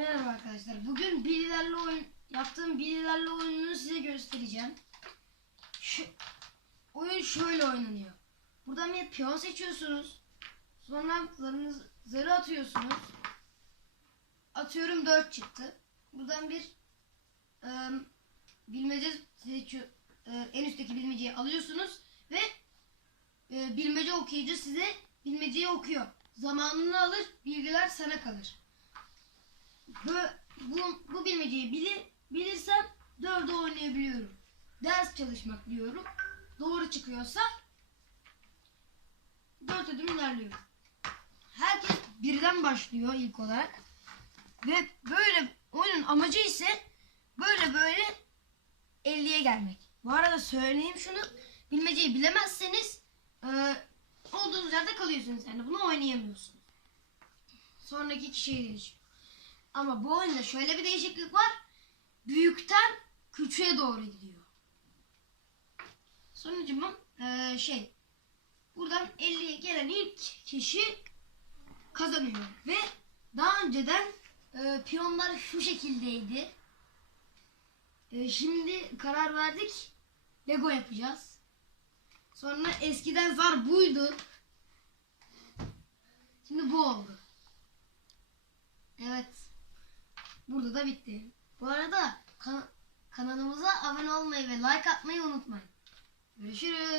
Merhaba arkadaşlar. Bugün bilgilerle oyun yaptığım bilgilerle oyununu size göstereceğim. Şu oyun şöyle oynanıyor. Buradan bir piyon seçiyorsunuz. Sonra zarı atıyorsunuz. Atıyorum 4 çıktı. Buradan bir e, bilmece seçiyor. e, en üstteki bilmeceyi alıyorsunuz ve e, bilmece okuyucu size bilmeceyi okuyor. Zamanını alır, bilgiler sana kalır. Bu, bu, bu bilmeceyi bilir, bilirsem dörde oynayabiliyorum. Ders çalışmak diyorum. Doğru çıkıyorsa dört adım ilerliyorum. Herkes birden başlıyor ilk olarak. Ve böyle oyunun amacı ise böyle böyle 50'ye gelmek. Bu arada söyleyeyim şunu. Bilmeceyi bilemezseniz e, olduğunuz yerde kalıyorsunuz. Yani bunu oynayamıyorsunuz. Sonraki kişiye geçiyor. Ama bu oyunda şöyle bir değişiklik var. Büyükten küçüğe doğru gidiyor. Sonucumum eee, şey. Buradan 50'ye gelen ilk kişi kazanıyor. Ve daha önceden eee, piyonlar şu şekildeydi. Eee, şimdi karar verdik. Lego yapacağız. Sonra eskiden zar buydu. Şimdi bu oldu. Evet. Burada da bitti. Bu arada kan- kanalımıza abone olmayı ve like atmayı unutmayın. Görüşürüz.